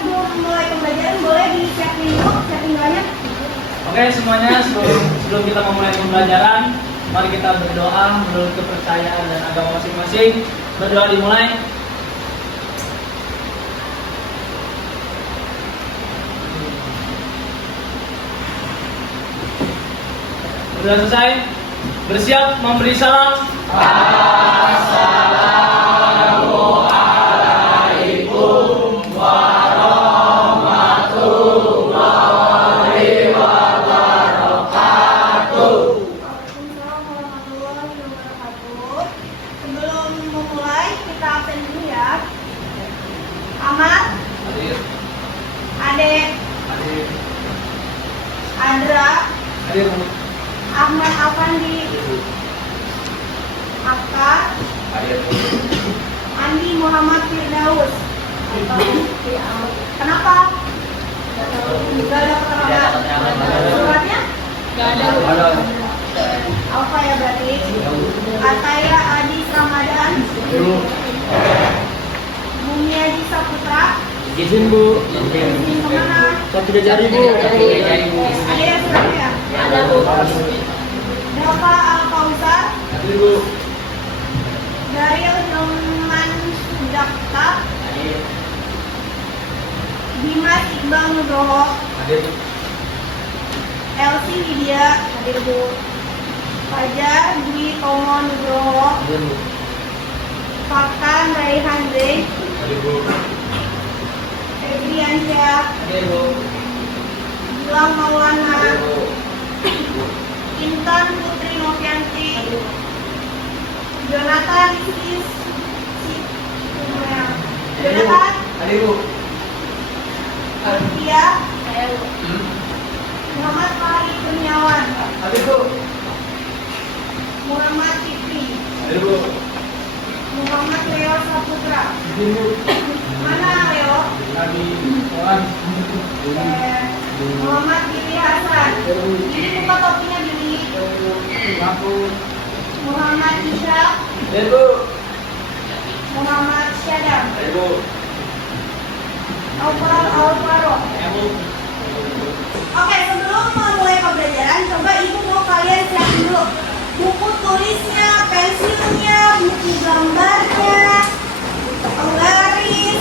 sebelum mulai pembelajaran boleh di-setting dulu, setting doanya. Oke semuanya, sebelum kita memulai pembelajaran, mari kita berdoa menurut kepercayaan dan agama masing-masing. Berdoa dimulai. Sudah selesai? Bersiap memberi salam. Assalamualaikum warahmatullahi wabarakatuh. Waalaikumsalam warahmatullahi wabarakatuh. Sebelum memulai, kita absen dulu ya. Ahmad, Hadir. Adek, Hadir. Andra, Hadir. Ahmad Afandi, Aka, Hadir. Andi Muhammad Firdaus. Kenapa? Gak ada keterangan. Suratnya? Ada. Alfa ya berarti. Ataya Adi Ramadan, Bumiaji Saputra. Izin Bu. Izin kemana? Satu jari Bu. Ada ya suratnya? Ada Bu. Dava Al-Fauzar, Hadir Bu. Daryl Hilman Sudakta, Hadir. Dimas Iqbal Nugroho, Hadir. Elsie Lydia, hadir Bu. Fajar Dwi Tomo Nugroho, Hadir Bu. Fakan Raihan Zain, Hadir Bu. Febriansyah, Hadir Bu. Gilang Maulana, Hadir Bu. Intan Putri Novianti, Jonathan Jonathan Hadir Bu. Alfia, Muhammad Fahri Kurniawan, Hadir Bu. Muhammad Fikri, Hadir Bu. Muhammad Leo Saputra. Hadir Bu. Mana Leo? Kami Tuhan. Muhammad Billy Hasan. Jadi buka topinya Billy. Aku. Muhammad Ishaq, Hadir Bu. Muhammad Syadam, Hadir Bu. Alvar Alvaro. Hadir Bu. Oke, sebelum memulai pembelajaran, coba ibu mau kalian siapin dulu buku tulisnya, pensilnya, buku gambarnya, penggaris.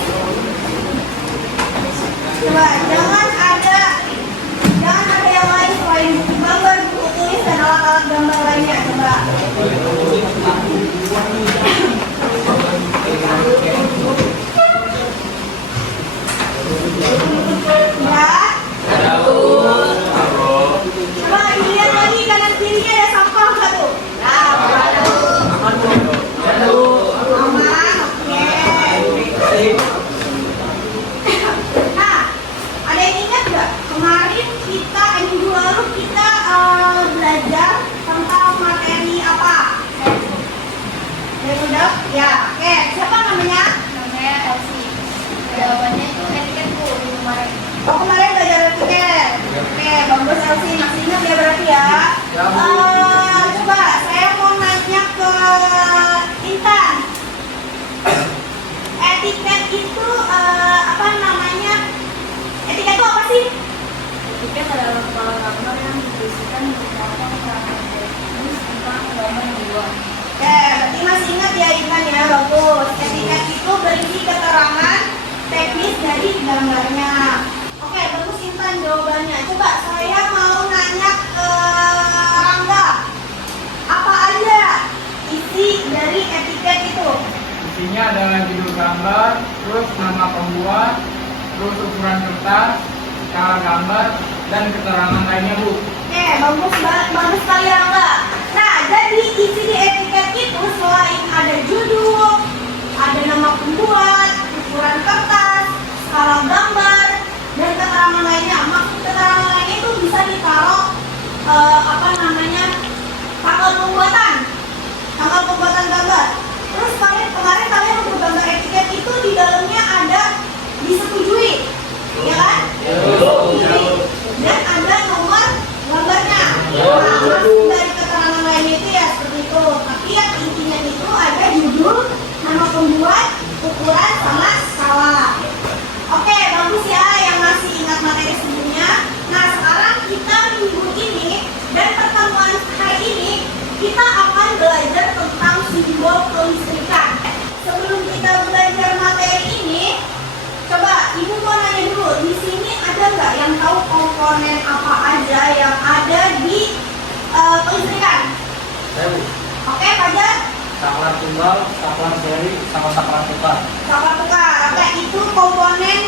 Coba jangan ada yang lain selain buku gambar, buku tulis dan alat-alat gambar lainnya. Coba. Ya. Coba dilihat lagi kanan kirinya ada sampah nggak tuh? Nah, aman, oke. Nah, ada yang ingat nggak? Kemarin minggu lalu kita belajar tentang materi apa? Udah? Ya, oke. Siapa namanya? Namanya Elsie. Jawabannya itu etiket tuh di kemarin. Oh, kemarin belajar etiket. Oke, bagus Elsie. Masih ingat ya berarti ya? Coba saya mau nanya ke Intan. Etiket itu apa namanya? Etiket itu apa sih? Etiket adalah kepala gambar yang berisikan beberapa keterangan teknis tentang gambar yang dibuat. Oke, berarti masih ingat ya Intan ya, bagus. Etiket itu berisi keterangan teknis dari gambarnya. Oke, bagus Intan jawabannya. Coba saya mau nanya ke Rangga. Apa aja isi dari etiket itu? Isinya adalah judul gambar, terus nama pembuat, terus ukuran kertas, cara gambar, dan keterangan lainnya Bu. Oke, bagus sekali Rangga. Nah, jadi isi di etiket itu selain ada judul, ada nama pembuat, ukuran kertas, skala gambar, dan keterangan lainnya. Maksud keterangan lainnya itu bisa ditaruh tanggal pembuatan gambar. Terus kemarin kalian untuk gambar etiket itu di dalamnya ada disetujui, ya kan? Disetujui. Dan ada nomor gambarnya. Nah, maksud dari keterangan lainnya itu ya seperti itu. Tapi yang intinya itu ada judul, nama pembuat, ukuran, sama skala. Oke, bagus ya nggak yang tahu komponen apa aja yang ada di kelistrikan? Saya Bu. Oke, Fajar? Saklar tunggal, saklar seri, sama saklar tukar. Saklar tukar. Oke, itu komponen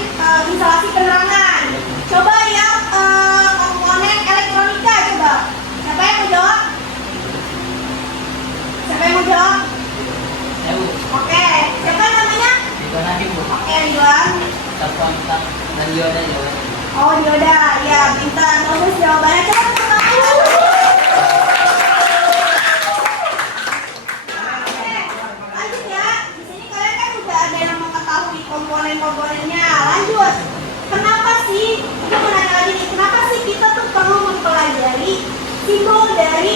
instalasi penerangan. Coba yang komponen elektronika coba. Siapa yang mau jawab? Siapa yang mau jawab? Saya Bu. Oke, siapa namanya? Ridwan Hakim Bu. Oke, Ridwan. Satuan dan dioda juga. Oh, Dioda. Ya, pintar. Terus jawabannya coba tepuk tangan. Oke, lanjut ya. Di sini kalian kan udah ada yang mengetahui komponen-komponennya. Lanjut. Kenapa sih? Kita mau nanya lagi nih. Kenapa sih kita tuh perlu mempelajari simbol dari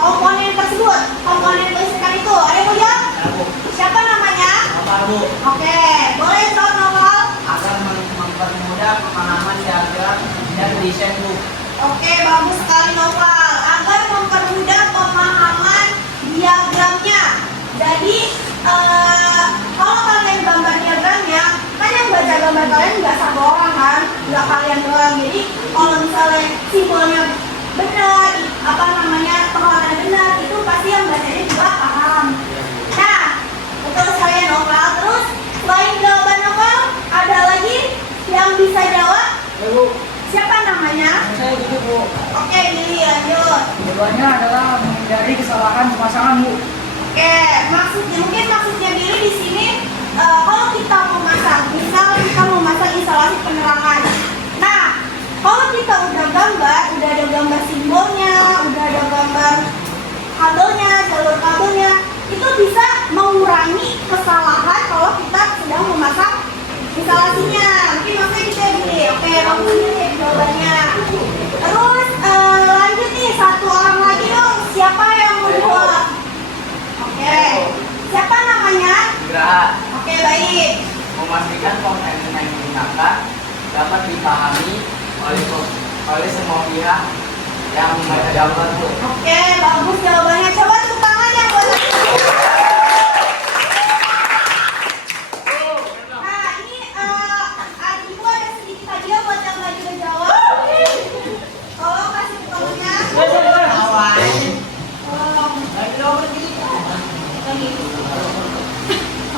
komponen tersebut? Komponen kelistrikan itu. Ada yang mau jawab? Saya Bu. Siapa namanya? Apa Bu? Oke, boleh jawab Noval? Agar mempermudah pemahaman diagram dan desain Bu. Oke, bagus sekali Noval. Agar mempermudah pemahaman diagramnya. Jadi, kalau kalian gambar diagramnya, kan yang baca gambar kalian nggak satu orang kan, nggak kalian doang. Jadi, kalau misalnya simbolnya benar, pengeluarannya benar, itu pasti yang bacanya juga paham. Nah, betul sekali Noval. Terus, selain jawaban Noval, ada lagi yang bisa jawab? Ya Bu. Siapa namanya? Saya gitu Bu. Oke, Billy, lanjut. Keduanya adalah menghindari kesalahan pemasangan Bu. Oke, maksudnya Billy di sini kalau kita mau masang, misal kita mau masang instalasi penerangan. Nah, kalau kita udah ada gambar simbolnya, udah ada gambar kabelnya, jalur kabelnya, itu bisa mengurangi kesalahan kalau kita sedang memasang instalasinya. Mungkin maksudnya kita Billy. Oke, bagus nih jawabannya. Terus lanjut nih, satu orang lagi dong. Siapa yang mau jawab? Oke, siapa namanya? Graha. Oke, baik. Memastikan komponen yang digunakan dapat dipahami oleh semua pihak yang membaca gambar Bu. Oke, bagus jawabannya. Coba tepuk tangannya buat aku. Nah, ini Ibu ada sedikit hadiah buat yang lagi menjawab. Tolong kasih tepuk tangannya.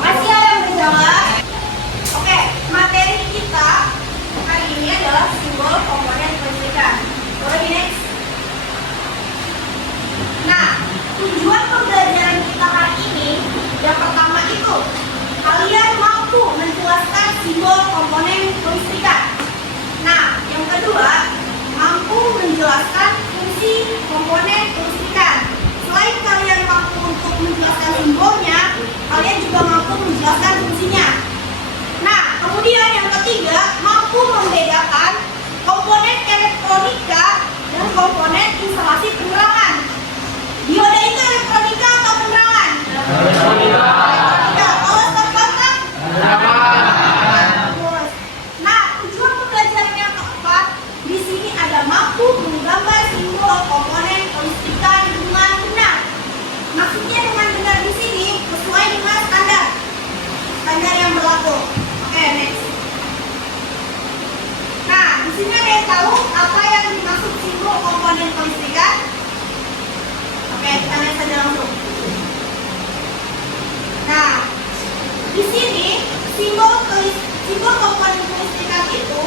Makasih ya yang menjawab. Oke, materi kita hari ini adalah simbol komponen kelistrikan. Boleh next. Nah, tujuan pembelajaran kita hari ini yang pertama itu kalian mampu menjelaskan simbol komponen kelistrikan. Nah, yang kedua mampu menjelaskan fungsi komponen kelistrikan. Selain kalian mampu untuk menjelaskan simbolnya, kalian juga mampu menjelaskan fungsinya. Nah, kemudian yang ketiga, mampu membedakan komponen elektronika dan komponen instalasi penerangan. Dioda itu elektronika atau penerangan? Elektronika. Kalau stop kontak? Bagus. Nah, tujuan pembelajaran yang keempat, di sini ada mampu menggambar simbol komponen kelistrikan dengan benar. Maksudnya dengan benar di sini sesuai dengan standar yang berlaku. Oke, next. Nah, di sini ada yang tahu apa yang dimaksud simbol komponen kelistrikan? Oke, kita lihat saja langsung. Nah, di sini simbol komponen kelistrikan itu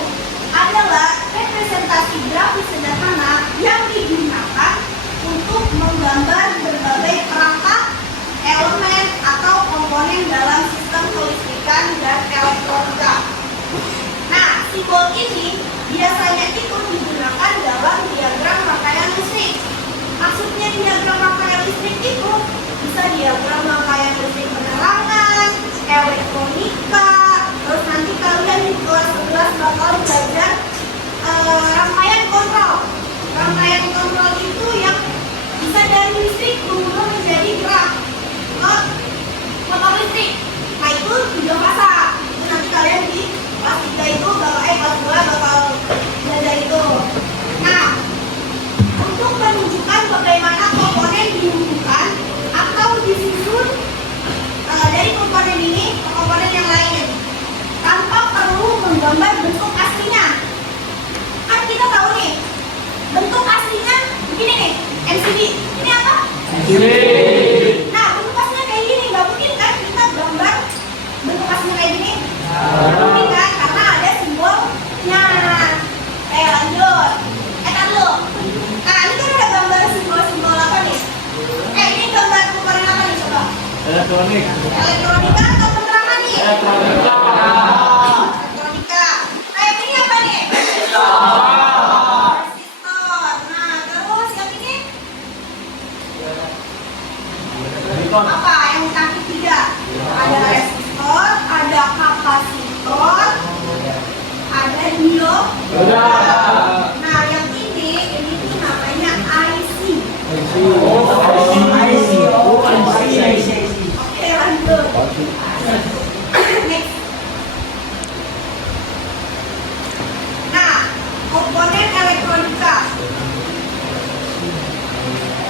adalah representasi grafis sederhana yang digunakan untuk menggambar berbagai perangkat, elemen atau komponen dalam sistem kelistrikan dan elektronika. Nah, simbol ini biasanya itu digunakan dalam diagram rangkaian listrik. Maksudnya diagram rangkaian listrik itu bisa diagram rangkaian listrik penerangan, elektronika, terus nanti kalian di kelas 11 bakal belajar rangkaian kontrol. Rangkaian kontrol itu yang bisa dari listrik berubah menjadi gerak ke motor listrik. Nah, itu juga masak. Itu nanti kalian di kelas 3 itu kelas 2 bakal belajar itu. Nah, untuk menunjukkan bagaimana komponen dihubungkan atau disusun dari komponen ini ke komponen yang lain tanpa perlu menggambar bentuk aslinya. Nah, bentuk aslinya kayak gini, nggak mungkin kan kita gambar bentuk aslinya kayak gini? Nggak mungkin kan, karena ada simbolnya. Lanjut. Tar dulu. Nah, ini kan ada gambar simbol-simbol apa nih? Ini gambar ukuran apa nih coba? Elektronik. Elektronika atau penerangan nih? Elektronika. Elektronika. Ini apa nih? Resistor. Nah, terus yang ini apa? Yang kaki tiga. Ada resistor, ada kapasitor, ada dioda. Nah, yang ini tuh namanya IC. Oke, lanjut. Next. Nah, komponen elektronika.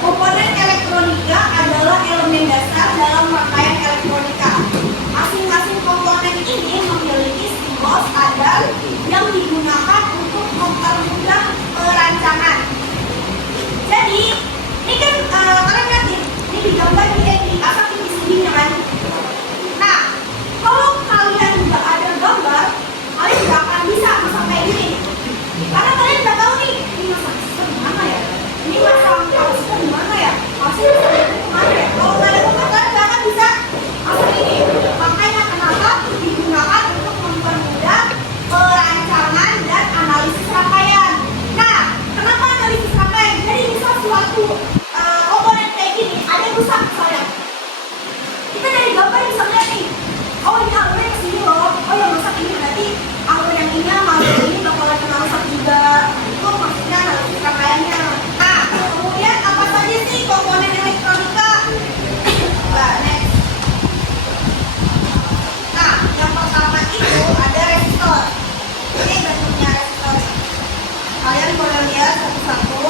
Komponen elektronika adalah elemen dasar dalam rangkaian elektronika. Masing-masing komponen ini memiliki simbol standar yang digunakan untuk mempermudah perancangan. Jadi, ini kan kalian lihat nih, ini digambar dipasang di sini kan. Nah, kalau kalian nggak ada gambar, kalian nggak akan bisa masang kayak gini. Karena kalian nggak tahu nih, ini masang gimana ya? Ini masang kaosnya gimana ya? Kaosnya gimana ya? Kalau nggak ada gambar, kalian nggak akan bisa masang ini. Makanya kenapa digunakan untuk mempermudah perancangan dan analisis rangkaian. Nah, kenapa analisis rangkaian? Jadi misal suatu komponen kayak gini ada yang rusak misalnya. Kita dari gambar bisa lihat nih. Oh, ini alurnya ke sini loh. Oh, yang rusak ini berarti alur yang ini sama alur ini bakalan kena rusak juga. Itu maksudnya analisis rangkaiannya. Nah, kemudian apa saja sih komponen elektronika? Coba next. Nah, yang pertama itu ada resistor. Ini bentuknya resistor. Kalian boleh lihat satu-satu.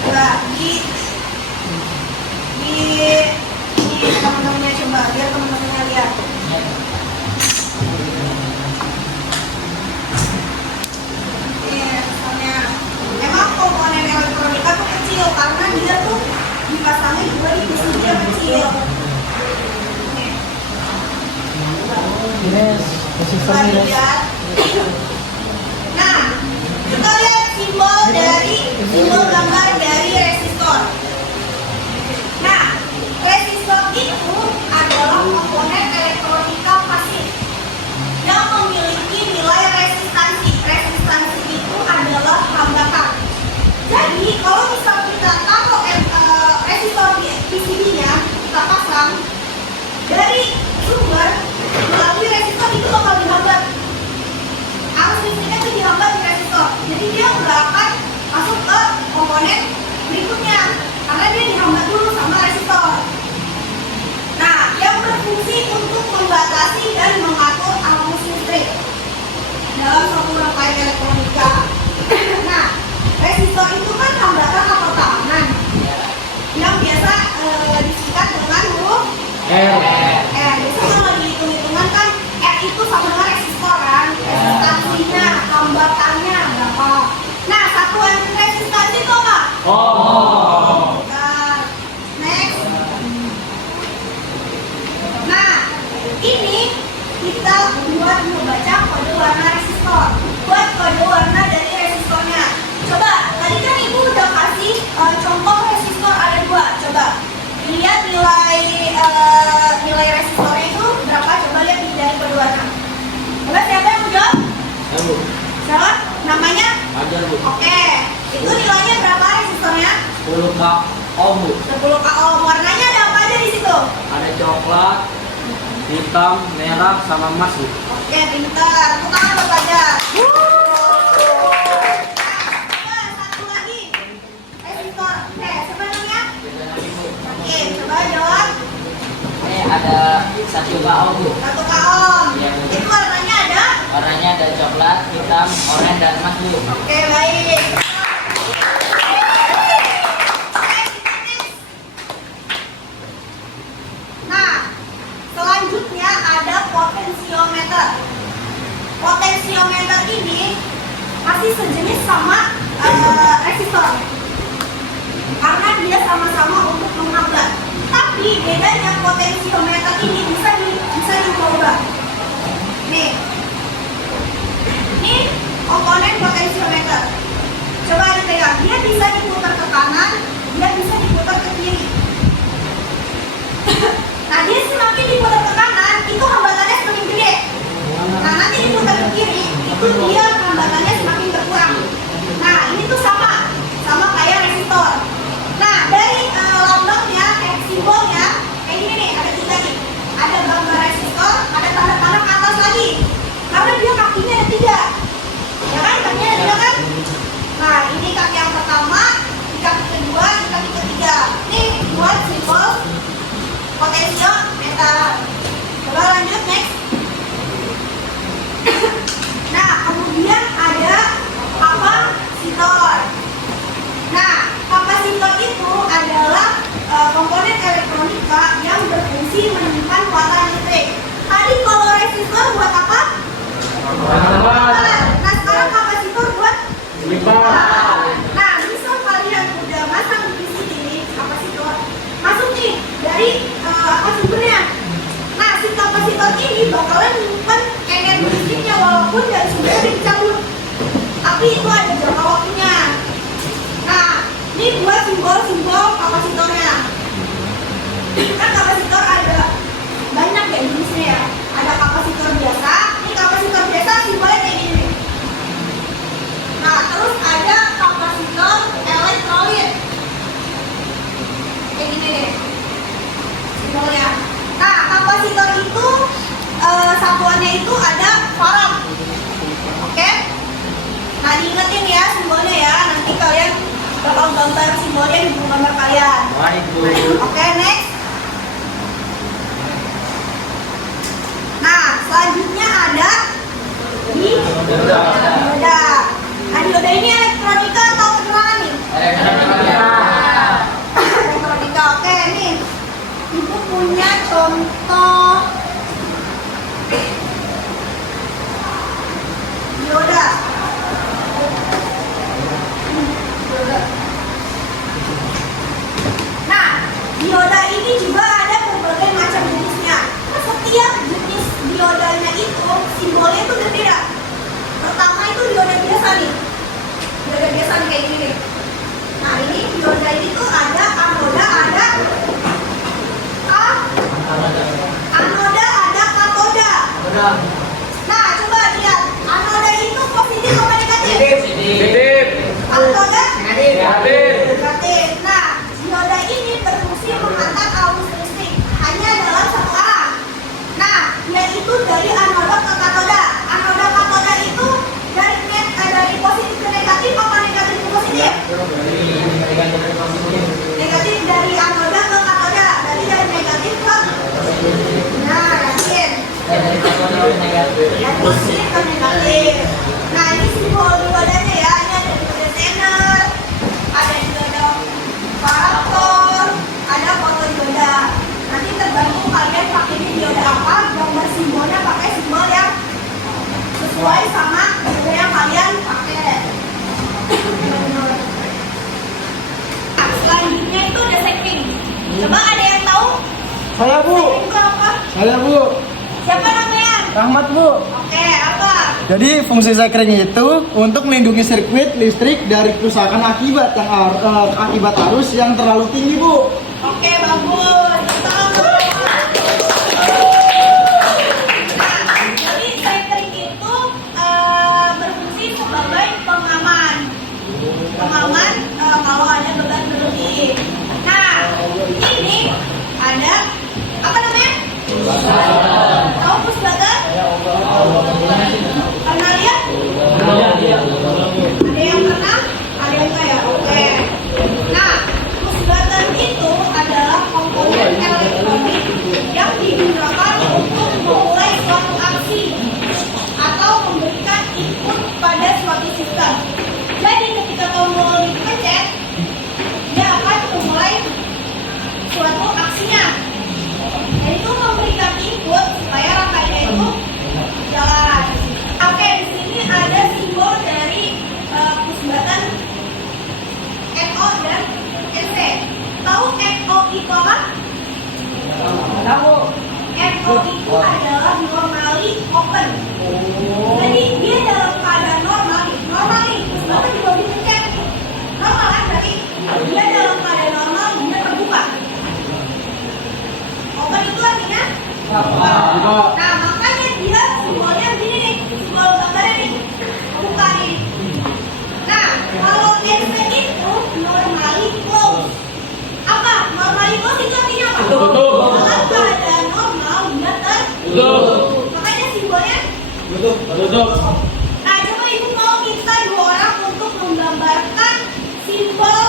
Coba ini teman-temannya, coba biar teman-temannya lihat. Ini resistornya. Memang komponen elektronika tuh kecil karena dia tuh dipasangnya juga di PCB yang kecil. Coba dilihat. Nah, kita lihat simbol gambar dari resistor. Nah, resistor itu adalah komponen elektronika pasif yang memiliki nilai resistansi. Resistansi itu adalah hambatan. Jadi, kalau misal kita taruh resistor di PCB-nya, kita pasang dari sumber melalui resistor itu bakal dihambat. Arus listriknya itu dihambat di resistor. Jadi dia nggak akan masuk ke komponen berikutnya karena dia dihambat dulu sama resistor. Nah, yang berfungsi untuk membatasi dan mengatur arus listrik dalam suatu rangkaian elektronika. Nah, resistor itu kan hambatan atau tahanan yang biasa disingkat dengan huruf R. Biasanya kalau dihitung-hitungan kan R itu sama dengan resistor kan, resistansinya, hambatannya berapa. Nah, satuan resistansi itu apa? Next. Nah, ini kita buat membaca kode warna resistor. Buat kode warna dari resistornya. Coba, tadi kan ibu udah kasih contoh resistor ada 2. Coba lihat nilai resistornya itu berapa. Coba lihat dari kode warna. Coba siapa yang jawab? Siapa? Namanya? Ajar, Bu. Oke. Itu nilainya berapa resistornya? 10 ohm, Bu. 10 ohm. Warnanya ada apa aja di situ? Ada coklat, hitam, merah, sama emas, Bu. Oke, pintar. Tepuk tangan buat Fajar. Nah, satu lagi. Resistor. Siapa namanya? Oke, coba jawab. Ini ada 1 ohm, Bu. 1 ohm. Iya, Bu. Itu warnanya ada? Warnanya ada coklat, hitam, oranye, dan emas, Bu. Oke, baik. Nah, selanjutnya ada potensiometer. Potensiometer ini masih sejenis sama resistor. karena dia sama-sama untuk menghambat. Tapi bedanya potensiometer ini bisa diubah. Nih, ini komponen potensiometer. Coba dipegang, dia bisa diputar ke kanan, dia bisa diputar ke kiri. Nah, dia semakin diputar ke kanan, itu hambatannya semakin gede. Nah, nanti diputar ke kiri, itu dia hambatannya semakin berkurang. Nah, ini tuh sama kayak resistor. Nah, dari lambangnya, simbolnya, kayak gini nih, ada 3 nih. Ada gambar resistor, ada tanda-tanda ke atas lagi. Karena dia kakinya ada 3. Ya kan, kakinya ada 3 kan? Nah, ini kaki yang pertama, di kaki kedua, di kaki ketiga. Ini buat simbol potensiometer. Coba lanjut, next. Nah, kemudian ada kapasitor. Nah, kapasitor itu adalah komponen elektronika yang berfungsi menyimpan kekuatan listrik. Tadi kalau resistor buat apa? Nah, sekarang kapasitor buat Nah, misal kalian udah masang di sini kapasitor, masuk nih dari sumbernya. Nah, si kapasitor ini bakalan menyimpan energi listriknya walaupun dari sumbernya dicabut. Tapi itu ada jangka waktunya. Nah, ini buat simbol-simbol kapasitornya. Kan kapasitor ada banyak ya jenisnya ya. Ada kapasitor biasa. Ini kapasitor biasa simbolnya kayak gini. Nah, terus ada kapasitor elektrolit. Kayak gini deh simbolnya. Nah, kapasitor itu satuannya itu ada farad. Oke? Nah, diingetin ya simbolnya ya. Nanti kalian bakal gambar simbolnya di buku gambar kalian. Oke, next. Nah, selanjutnya ada dioda. Nah, dioda ini elektronika atau penerangan nih? Elektronika. Oke, nih. Ibu punya contoh dioda. Nah, dioda ini juga ada berbagai macam jenisnya. Nah, setiap jenis diodanya itu simbolnya itu berbeda. Pertama itu dioda biasa nih. Dioda biasa nih kayak gini nih. Nah, ini dioda ini tuh ada anoda, ada anoda, ada katoda. Nah, coba lihat. Anoda itu positif apa negatif? Katoda negatif. Nah, dioda ini berfungsi menghantar arus listrik hanya dalam satu arah. Nah, yaitu dari anoda ke katoda. Anoda katoda itu dari positif ke negatif apa negatif ke positif? Negatif dari anoda ke katoda. Dari negatif ke yakin. Dari positif ke negatif. Nah, ini simbol diodanya ya. Ini ada dioda zener, ada dioda parator, ada fotodioda. Nanti tergantung kalian pakainya dioda apa, gambar simbolnya pakai simbol yang sesuai sama dioda yang kalian pakai. Nah, selanjutnya itu ada setting. Coba ada yang tahu? Saya Bu. Setting itu apa? Saya Bu. Siapa namanya? Rahmat Bu. Oke, apa? Jadi fungsi sekring itu untuk melindungi sirkuit listrik dari kerusakan akibat arus yang terlalu tinggi Bu. Oke, bagus. Nah, jadi setting itu berfungsi sebagai pengaman kalau ada beban berlebih. Nah, ini ada apa namanya? Tahu pusbatan? Pernah lihat? Ada yang pernah? Ada yang enggak ya? Oke. Nah, pusbatan itu adalah komponen Makanya simbolnya. Tutup. Nah, coba ibu mau kita 2 orang untuk menggambarkan simbol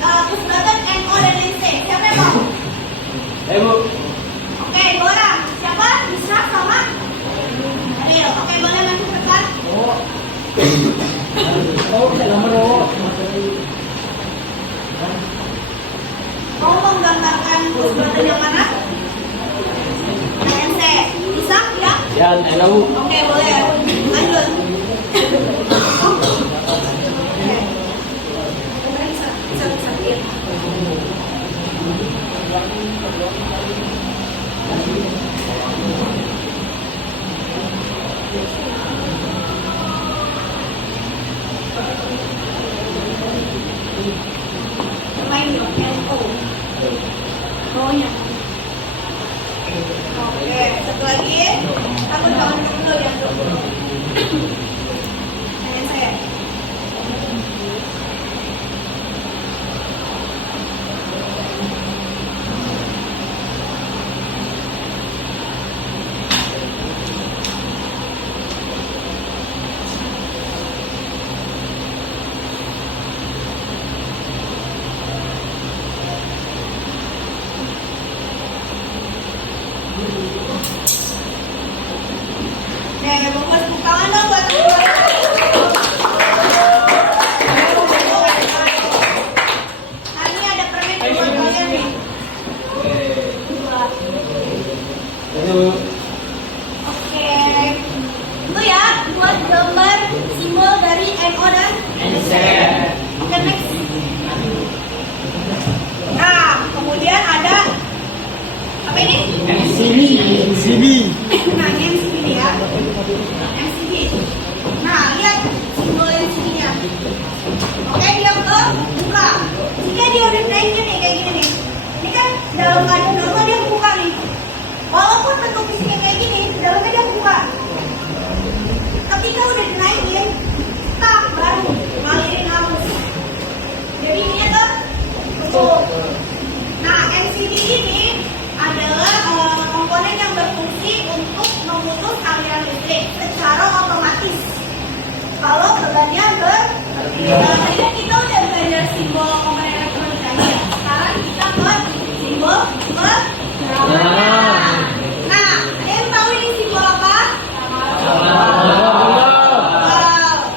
pusbatan NO dan NC. Siapa yang mau? Bu. Oke, 2 orang. Siapa? Isra sama Adil. Oke, boleh masuk ke depan. Mau menggambarkan pusbatan yang mana? NC. Bisa? Ya? Yan, hello. Oke, boleh. Lanjut. Main dong, NO. O-nya. Oke, satu lagi. Aku jangan dulu ya. Tanya saya. Nih, bungkus tepuk tangan dong buat teman-teman. Nah, ini ada permen buat kalian nih. Oke. Itu ya, buat gambar simbol dari NO dan NC. Oke, next. Nah, kemudian ada apa ini? MCB. Nah, ini MCB nih ya. MCB. Nah, lihat simbol MCB-nya. Oke, dia buka. Jika dia udah naiknya nih kayak gini nih. Ini kan dalam keadaan normal dia buka nih. Walaupun bentuk fisiknya kayak gini, dalamnya dia buka. Ketika udah dinaikin, tak baru ngalirin arus. Jadi ini tuh tutup. Nah, MCB ini adalah komponen yang berfungsi untuk memutus aliran listrik secara otomatis. Kalau bebannya tadi kan kita udah belajar simbol komponen elektronik tadi ya. Sekarang kita ke simbol keterangan. Nah, ada yang tahu ini simbol apa?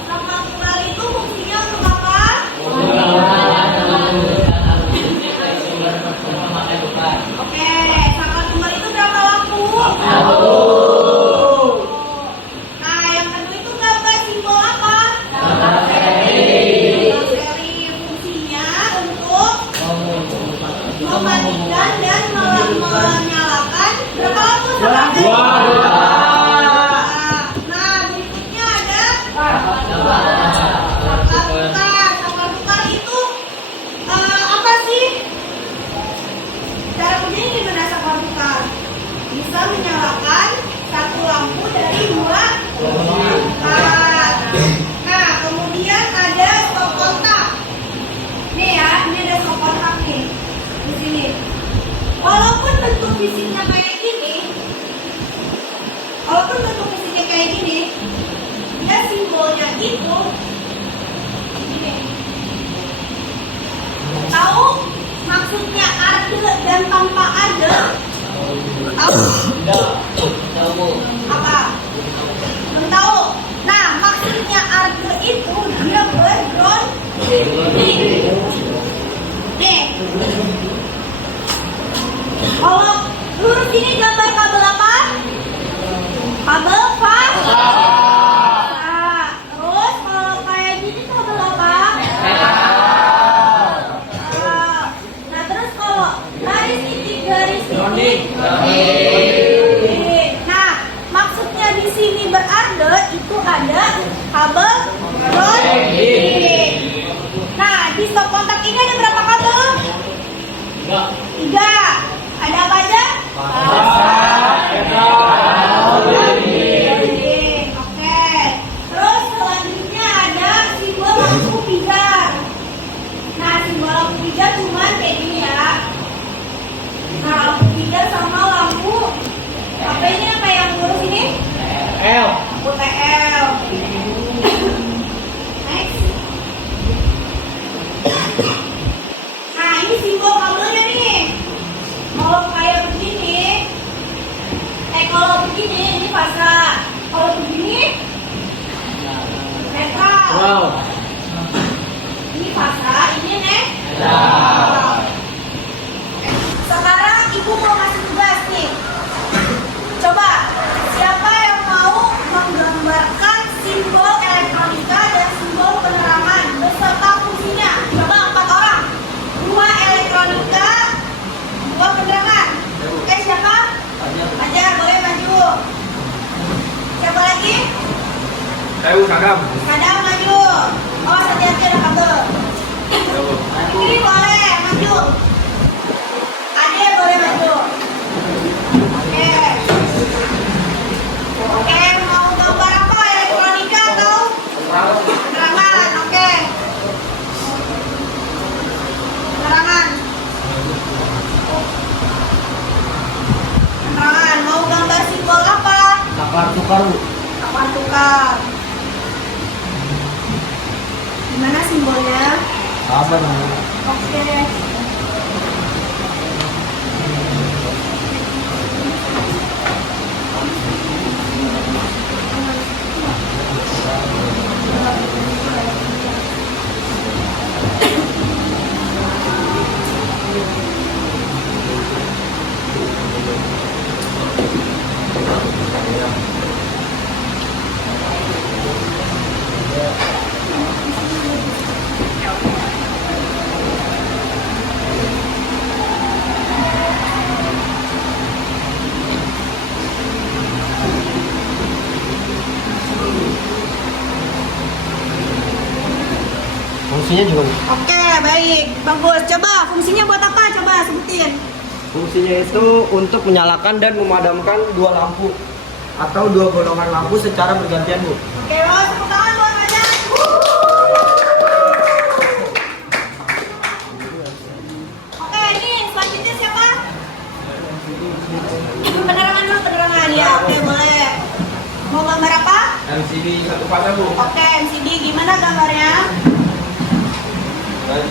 Sangkal tunggal itu fungsinya untuk apa? Oke, sangkal tunggal itu berapa lampu? Nah, yang kedua itu gambar simbol apa? Seri. Fungsinya untuk mematikan dan menyalakan berapa lampu? Dua. Nah, berikutnya ada sangkal tukar. Sangkal tukar itu apa sih? Cara kerjanya gimana sangkal tukar? Bisa menyalakan satu lampu dari 2 tempat. Nah, kemudian ada stop kontak. Nih ya, ini ada stop kontak nih di sini. Walaupun bentuk fisiknya kayak gini, dia simbolnya itu gini. Tahu maksudnya ada dan tanpa ada? Tahu? Apa? Belum tahu. Nah, maksudnya ada itu dia bergrounding. Nih, kalau lurus ini gambar kabel apa? Kabel fast. Nah, terus kalau kayak gini kabel apa? Nah, terus kalau garis titik. Nah, maksudnya di sini berada itu ada kabel grounding. Nah, di stop kontak ini ada berapa kabel? 3. Ada apa aja? Oke. Saya Kadam. Kadam maju. Oh, hati-hati ada kabel. Kiri boleh maju. Ade boleh maju. Oke. Oke, mau gambar apa? Elektronika atau penerangan? Oke. Penerangan. Penerangan. Mau gambar simbol apa? Kapal tukar, Bu. Kapal tukar. Gimana simbolnya? Apa, Bu? Oke. Fungsinya juga, Bu. Oke, baik. Bagus. Coba fungsinya buat apa? Coba sebutin. Fungsinya itu untuk menyalakan dan memadamkan dua lampu atau dua golongan lampu secara bergantian, Bu. Oke, bawa tepuk tangan buat Fajar. Oke, ini selanjutnya siapa? Penerangan dulu, penerangan. Ya, oke, boleh. Mau gambar apa? MCD satu pasang, Bu. Oke, MCD. Gimana gambarnya? Oke,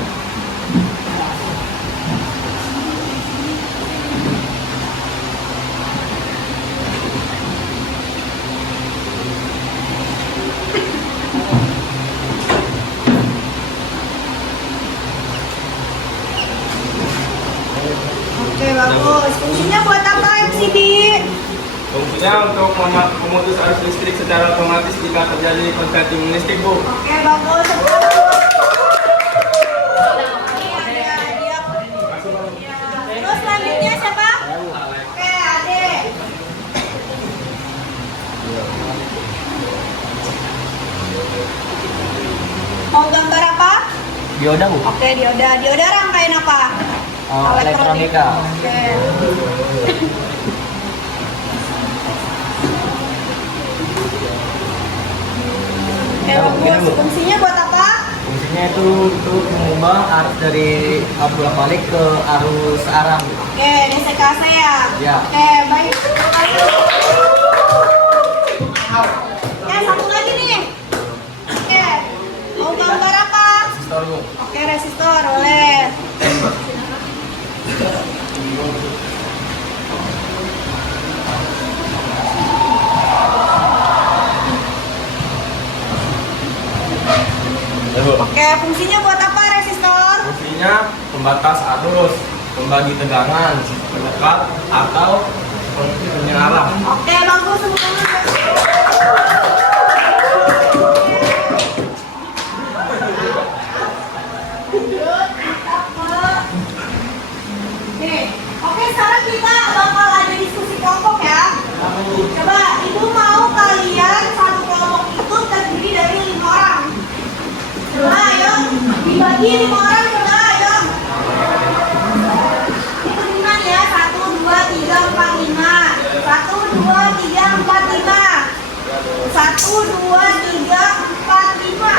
bagus. Fungsinya buat apa MCD? Fungsinya untuk memutus arus listrik secara otomatis jika terjadi korsleting listrik, Bu. Oke, bagus. Terus selanjutnya siapa? Oke, Ade. Mau gambar apa? Dioda, Bu. Oke, dioda. Dioda rangkaian apa? Oh, elektronika. Oke. Oke, bagus. Fungsinya buat apa? Fungsinya itu untuk mengubah arus dari bolak balik ke arus arah, Bu. Oke, DCKC ya? Ya. Oke, baik. Ya, satu lagi nih. Oke, mau gambar apa? Resistor, Bu. Oke, resistor, boleh. Ya, Bu. Oke, fungsinya buat apa resistor? Fungsinya pembatas arus, pembagi tegangan, penyekat atau pengarah. Oke, bagus semuanya. Nih, oke sekarang kita bakal ada diskusi kelompok ya. Coba, ibu mau kalian satu kelompok itu terdiri dari 5 orang. Coba ayo, dibagi 5 orang coba ayo. Itu gimana ya? 1, 2, 3, 4, 5. 1, 2, 3, 4, 5. 1, 2, 3, 4, 5.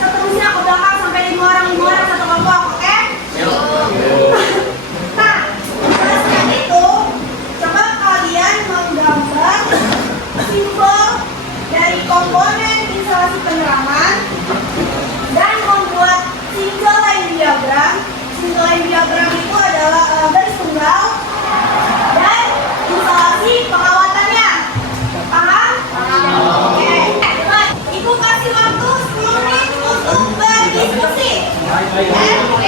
Seterusnya aku bakal sampai 5 orang satu kelompok, oke? Nah, seterusnya itu coba kalian menggambar simbol dari komponen instalasi penerangan dan membuat single line diagram. Single line diagram itu adalah garis tunggal dan instalasi pengawatannya. Paham? Oke. Ibu kasih waktu 10 menit untuk berdiskusi. Oke?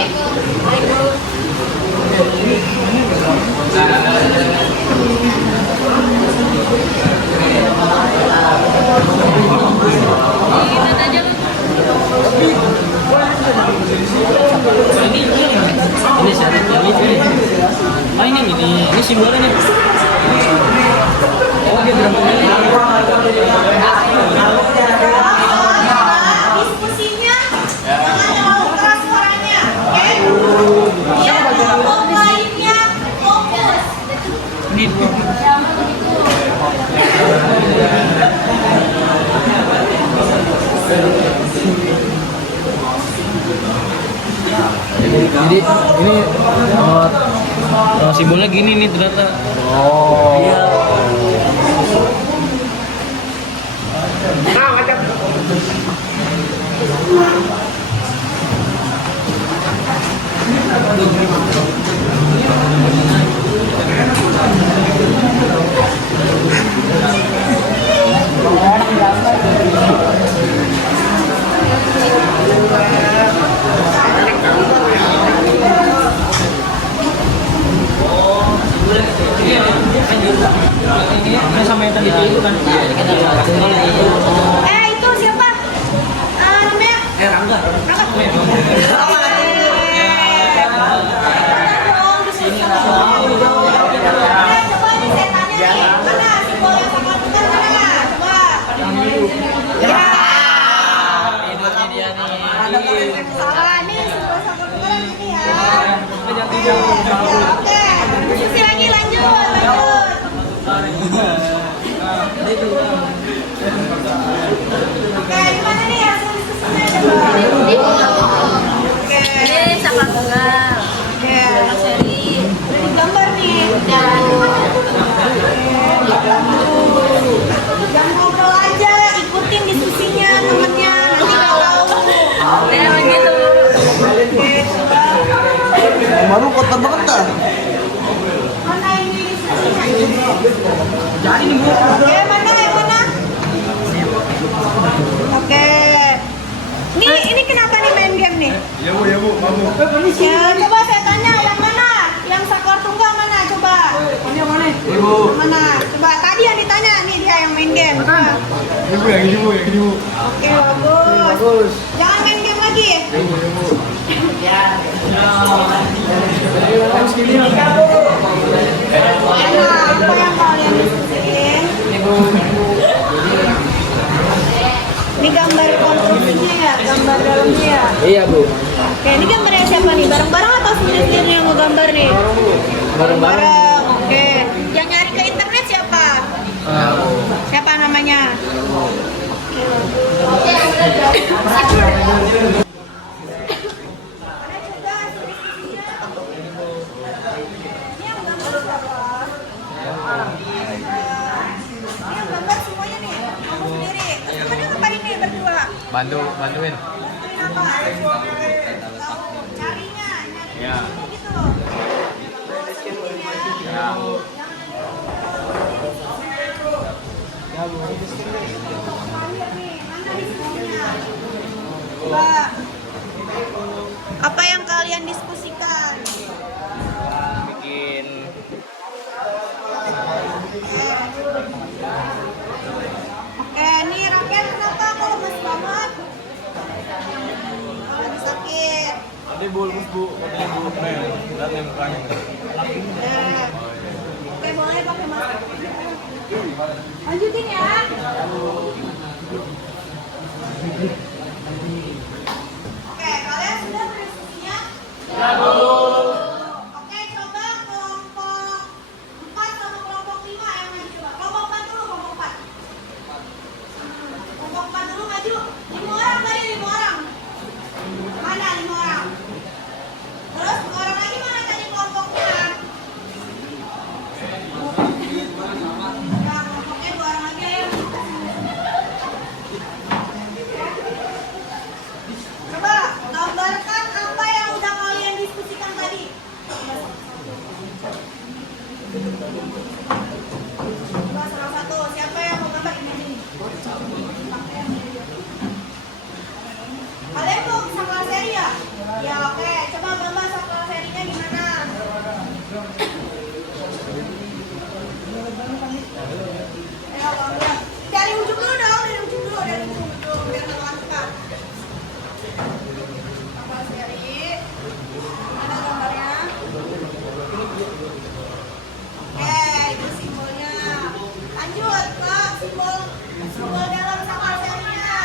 Jadi ini simbolnya gini nih ternyata. Oh. Iya. Ini sama yang tadi itu kan. Itu siapa? Namanya? Rangga. Coba nih saya tanya nih, mana simbol yang sama kita mana? Coba. Ya. Salah nih simbol sama kita ini ya. Ya, oke. Diskusi lagi lanjut. Oke, gimana nih hasil diskusinya coba? Oke. Ini cakar tunggal. Oke. Seri. Ini gambar nih. Jangan ngobrol aja, ikutin diskusinya temennya. Nanti nggak tahu. Begitu. Oke, coba. Baru kota banget dah. Mana ini diskusinya? Jadi nih Bu. Oke, mana yang mana? Oke. Ini kenapa nih main game nih? Ya bu, mabuk. Ya, coba saya tanya yang mana? Yang saklar tunggal mana? Coba. Ibu. Mana? Coba tadi yang ditanya nih dia yang main game. Coba. Yang ini bu. Oke, bagus. Jangan main game lagi. Mana? Apa yang kalian diskusiin? Ini gambar konstruksinya ya, gambar dalamnya ya. Iya bu. Oke, ini gambarnya siapa nih? Bareng-bareng atau sendiri-sendiri yang mau gambar nih? Bareng-bareng. Oke. Yang nyari ke internet siapa? Siapa namanya? Oke, bagus. Ini yang gambar siapa? Ini yang gambar semuanya nih, kamu sendiri. Terus temennya ngapain nih berdua? Bantuin. Ini apa? Carinya, Ya. gitu. Ya. Coba. Apa yang kalian diskusikan? Bikin Oke, ini rakyat kenapa kok lemes banget? Oh, lagi sakit. Tadi bu, katanya bu, lihat nih mukanya. Oke, boleh pakai masker. Lanjutin ya. Oke, kalian sudah berdiskusinya? Ya, Bu. Oke, coba kelompok 4 sama kelompok 5 yang maju coba. Kelompok 4 dulu, kelompok 4. Kelompok 4 dulu maju. 5 orang tadi, 5 orang. Mana 5 orang? Terus orang lagi mana tadi kelompoknya? Ya, kelompoknya 2 orang lagi ayo. Coba gambarkan apa yang udah kalian diskusikan tadi. Coba salah satu, siapa yang mau gambar ini? Kalian mau saklar seri ya? Ya oke, coba gambar saklar serinya gimana? Ayo gambar. Dari ujung dulu dong, dari ujung dulu, biar nggak lengkap. Saklar seri. Mana gambarnya? Oke, itu simbolnya. Lanjut ke simbol dalam saklar serinya.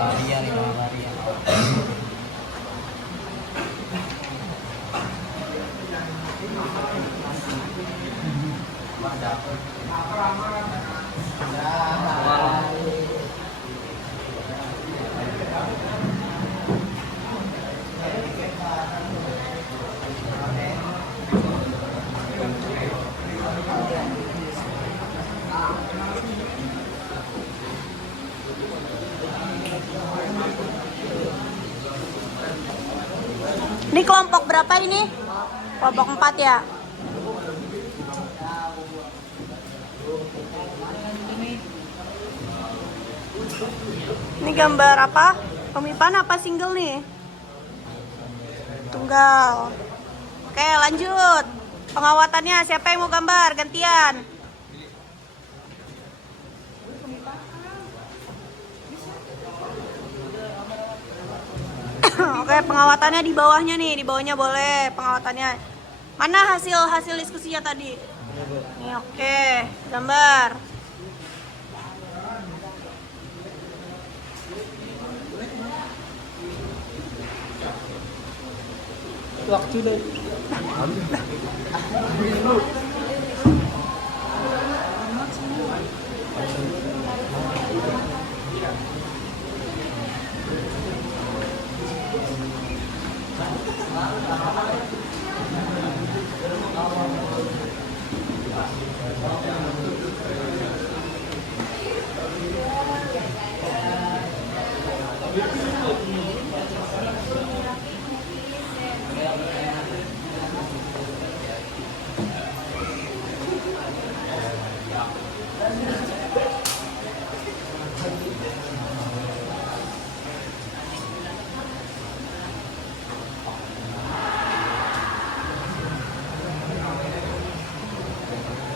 Varian nih, nama varian. Ini kelompok berapa ini? Kelompok 4 ya? Ini gambar apa? Pemipaan apa single nih? Tunggal. Oke, lanjut. Pengawatannya siapa yang mau gambar? Gantian. Oke, pengawatannya di bawahnya nih, di bawahnya boleh pengawatannya. Mana hasil diskusinya tadi? Nih, oke, gambar. Waktu dari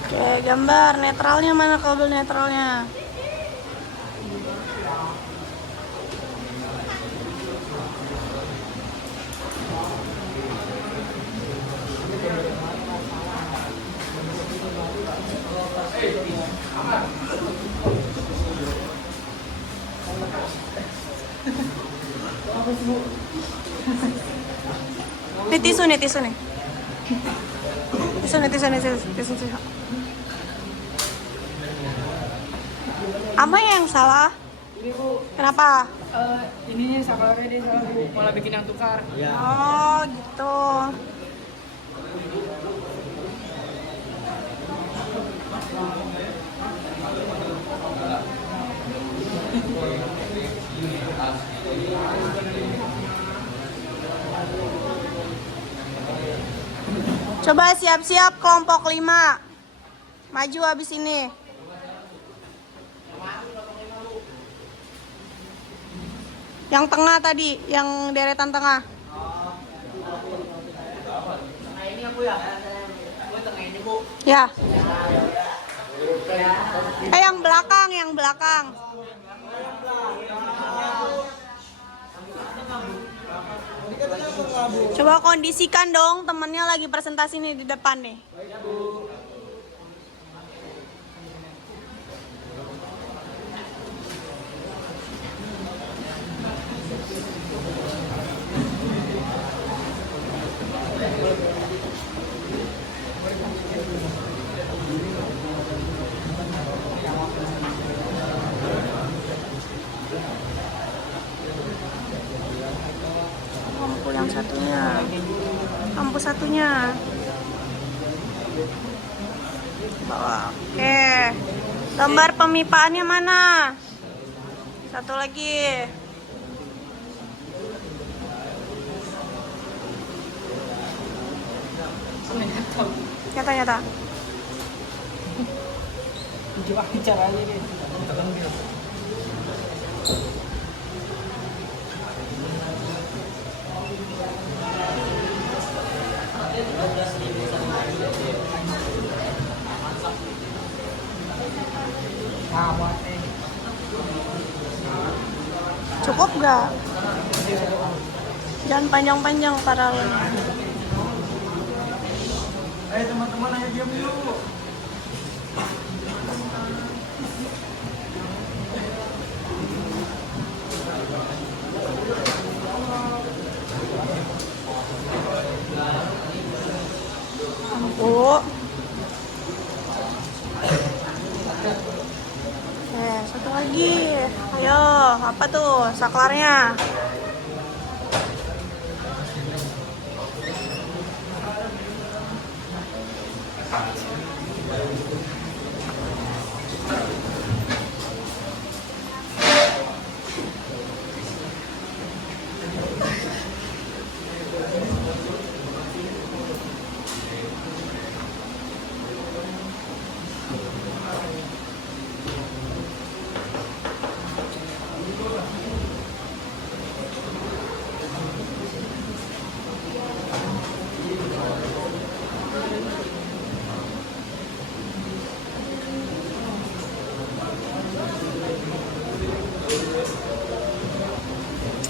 Oke, gambar netralnya mana, kabel netralnya? Ini tisu nih. Tisu. Apa yang salah? ini Bu, Kenapa? ininya sakarnya dia salah Bu, malah bikin yang tukar. Oh, gitu. Coba siap-siap kelompok 5. Maju habis ini. Yang tengah tadi, yang deretan tengah. Tengah ini aku ya? Tengah ini Bu. Ya. Yang belakang. Coba kondisikan dong, temennya lagi presentasi nih di depan nih. Lampu satunya. Bawah. Oke. Gambar pemipaannya mana? Satu lagi. Nyata. Gimana caranya nih? Cukup gak? Jangan panjang-panjang paralelnya. Ayo teman-teman, ayo diam dulu. Satu lagi. Ayo, apa tuh saklarnya?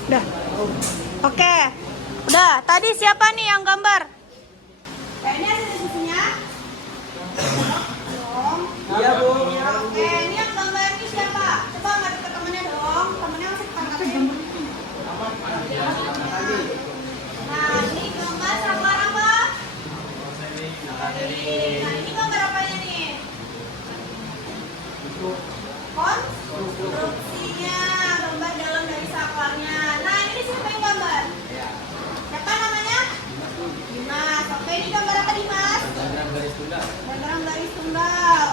Udah. Oke. Udah, tadi siapa nih yang gambar? Kayaknya ada susunya. Dong. Iya, Bu. Ya, oke, ini yang gambar ini siapa? Coba ngadep ke temennya dong. Temennya masih depan. Nah, ini gambar saklar apa? Nah, ini gambar apanya nih? Konstruksinya, gambar dalam dari saklarnya. Nah, ini siapa yang gambar? Siapa namanya? Dimas. Oke, ini gambar apa Dimas? Diagram garis tunggal.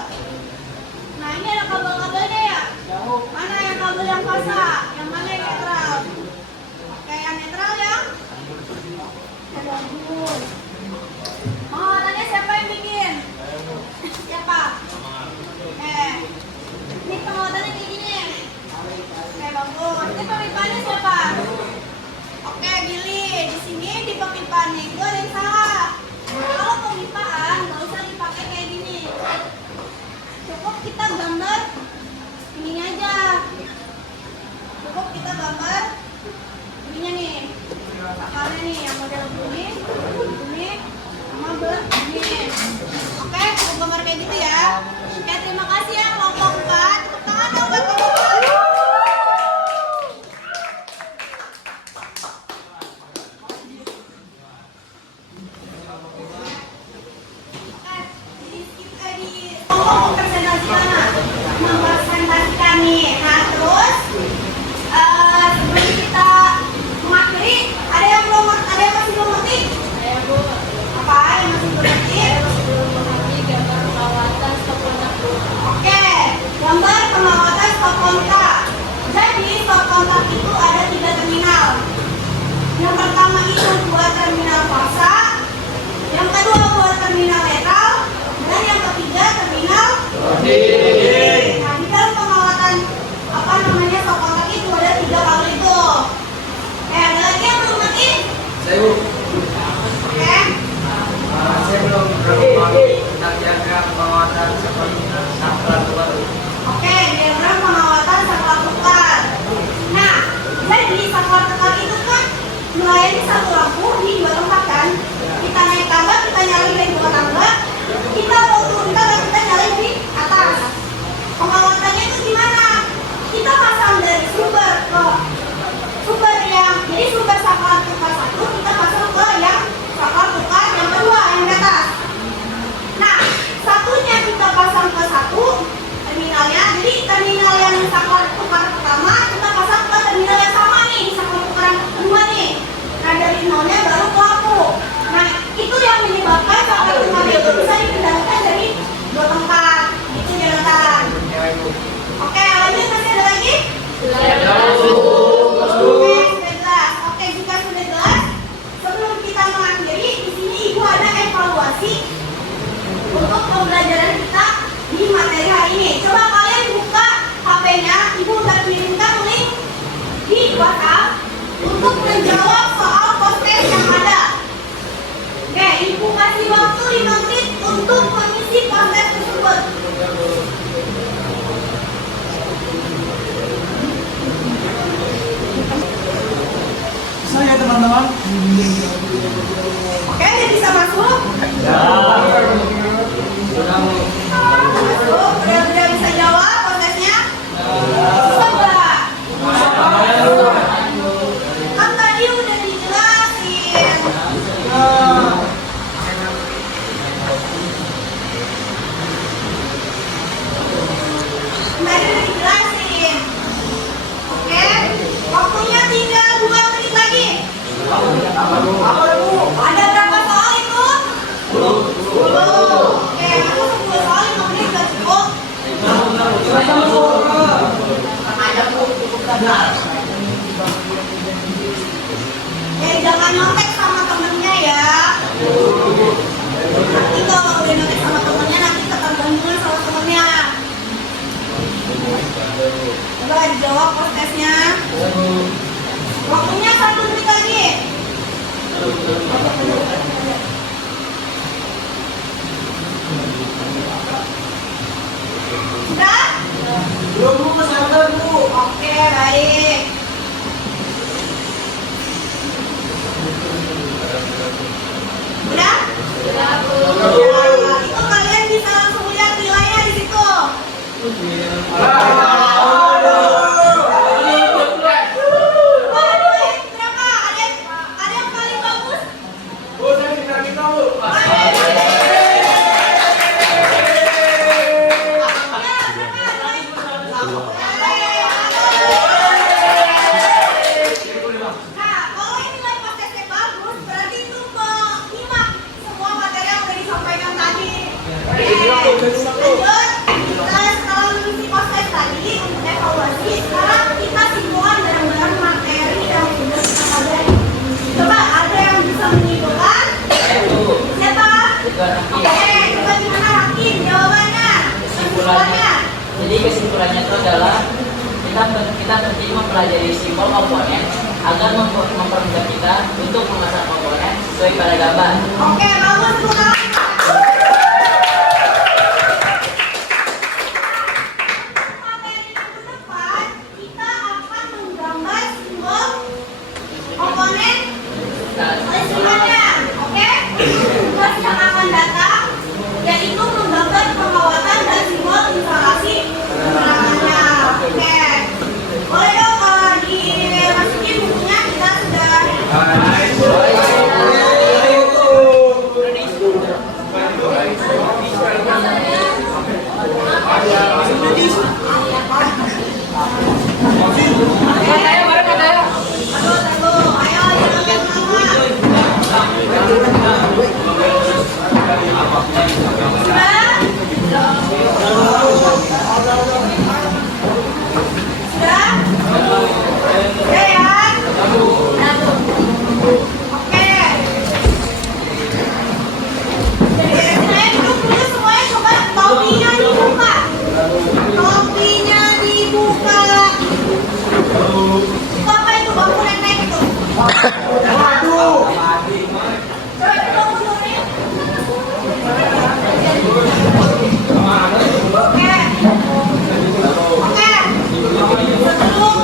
Nah, ini ada kabel-kabelnya ya? Mana yang kabel yang fasa? Yang mana yang netral? Oke, yang netral yang? Yang bagus. Pengawatannya siapa yang bikin? Siapa? Ini pengawatannya kayak gini. Oke, bagus. Ini pemipaannya siapa? Oke, Billy. Di sini di pemipaannya itu ada yang salah. Kalau pemipaan nggak usah dipakai kayak gini. Cukup kita gambar ininya aja. Cukup kita gambar ininya nih. Sakalnya nih yang model begini, sama begini. Oke, cukup gambar kayak gitu ya. Oke, terima kasih ya kelompok 4. Tepuk tangan dong buat kelompok 4. Di kelompok presentasi mana? Mempresentasikan nih. Nah, terus sebelum kita mengakhiri, ada yang masih belum ngerti? Apa yang masih belum ngerti? Oke, gambar pengawasan stop kontak. Jadi stop kontak itu ada 3 terminal. Yang pertama itu buat terminal fasa, yang kedua buat terminal netral, dan yang ketiga terminal loading. Nah, di dalam pengawasan stop kontak itu ada 3 hal itu. Ada lagi yang belum ngerti? Saya, Bu. Oke. Saya belum berpengalaman tentang diagram pengawasan seperti saklar baru. Oke, diagram pengawasan saklar tukar. Nah, jadi saklar tukar itu kan melayani satu lampu di 2 tempat kan? Kita naik tangga, kita nyalain dari 2 tangga. Kita mau turun tangga, kita nyalain di atas. Pengawasannya itu gimana? Kita pasang dari sumber ke sumber yang, jadi sumber saklar tukar 1, kita pasang ke yang saklar tukar yang kedua, yang di atas. Nah, satunya kita pasang ke 1 terminalnya, jadi terminal yang saklar tukar pertama kita pasang ke terminal yang sama nih, saklar tukar yang kedua nih. Nah, dari nolnya baru ke lampu. Nah, itu yang menyebabkan saklar tukar itu bisa dipindahkan dari 2 tempat. Itu jelasan. Oke, lanjut, masih ada lagi? Oke, sudah jelas. Oke, jika sudah jelas, sebelum kita mengakhiri, di sini Ibu ada evaluasi untuk pembelajaran kita di materi hari ini. Coba kalian buka HP-nya, Ibu udah kirimkan link di WhatsApp untuk menjawab soal post-test yang ada. Oke, Ibu kasih waktu 5 menit untuk mengisi post-test tersebut. Saya teman-teman. Oke, dia bisa masuk? Masuk, udah bisa jawab post-testnya? Coba. Kan tadi udah dijelasin. Tadi udah dijelasin. Jangan nyontek sama temennya ya. Nanti kalau udah nyontek sama temennya nanti ketergantungan sama temennya. Coba dijawab protesnya. Waktunya 1 menit lagi. Sudah? Belum Bu, masih ada Bu. Oke, baik. Udah? Ya, itu kalian bisa langsung lihat nilainya di situ. Wah, nilai berapa? Ada yang paling bagus? Bu, saya minta kita Bu. Nah, kalau ini nilai protesnya bagus, berarti itu menyimak semua materi yang udah disampaikan tadi. Oke, lanjut. Setelah mengisi proses tadi untuk evaluasi, sekarang kita simpulkan bareng-bareng materi yang sudah kita pelajari. Coba ada yang bisa menyimpulkan? Siapa? Oke, coba gimana Hakim? Jawabannya? Kesimpulannya? Jadi kesimpulannya itu adalah kita penting mempelajari simbol komponen agar mempermudah kita untuk memasang komponen sesuai pada gambar. Oke, bagus. Tepuk tangan. Materi minggu depan kita akan menggambar simbol komponen listrikannya. Oke? Tugas yang akan datang yaitu menggambar perawatan dan simbol instalasi penerangannya. Oke. Boleh dong dimasukin bukunya, kita sudah topinya dibuka. Itu apa itu bangku naik itu? Waduh. Coba itu bangku naik. Oke. Oke. Duduk.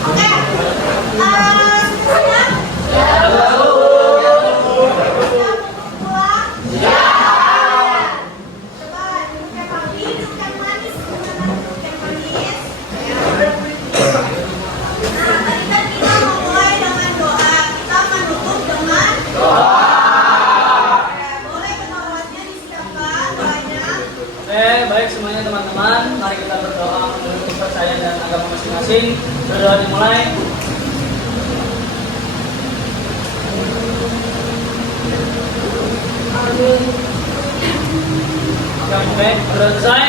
Oke. Semuanya? Baik semuanya teman-teman, mari kita berdoa menurut kepercayaan dan agama masing-masing. Berdoa dimulai. Oke, berdoa selesai.